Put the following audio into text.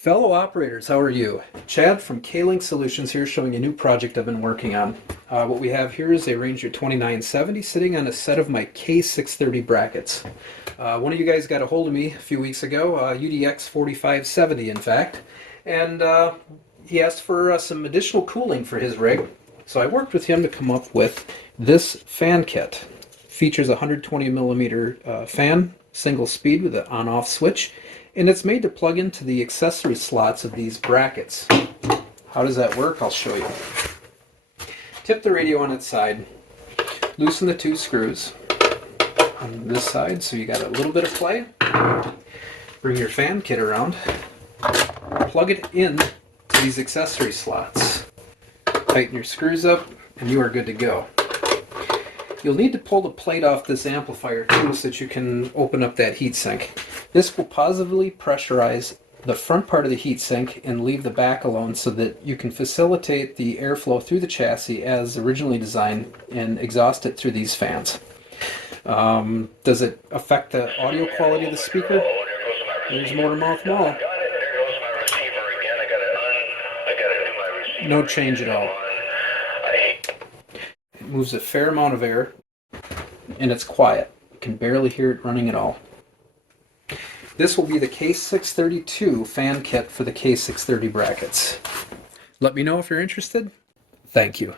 Fellow operators, how are you? Chad from K-Link Solutions here, showing a new project I've been working on. What we have here is a Ranger 2970 sitting on a set of my K-630 brackets. One of you guys got a hold of me a few weeks ago, UDX 4570 in fact, and he asked for some additional cooling for his rig. So I worked with him to come up with this fan kit. Features a 120 millimeter fan, single speed with an on-off switch, and it's made to plug into the accessory slots of these brackets. How does that work? I'll show you. Tip the radio on its side, loosen the two screws on this side so you got a little bit of play. Bring your fan kit around, plug it in to these accessory slots. Tighten your screws up and you are good to go. You'll need to pull the plate off this amplifier too so that you can open up that heatsink. This will positively pressurize the front part of the heatsink and leave the back alone so that you can facilitate the airflow through the chassis as originally designed and exhaust it through these fans. Does it affect the audio quality of the speaker? There's motor mouth wall. No change at all. It moves a fair amount of air and it's quiet. You can barely hear it running at all. This will be the K-632 fan kit for the K-630 brackets. Let me know if you're interested. Thank you.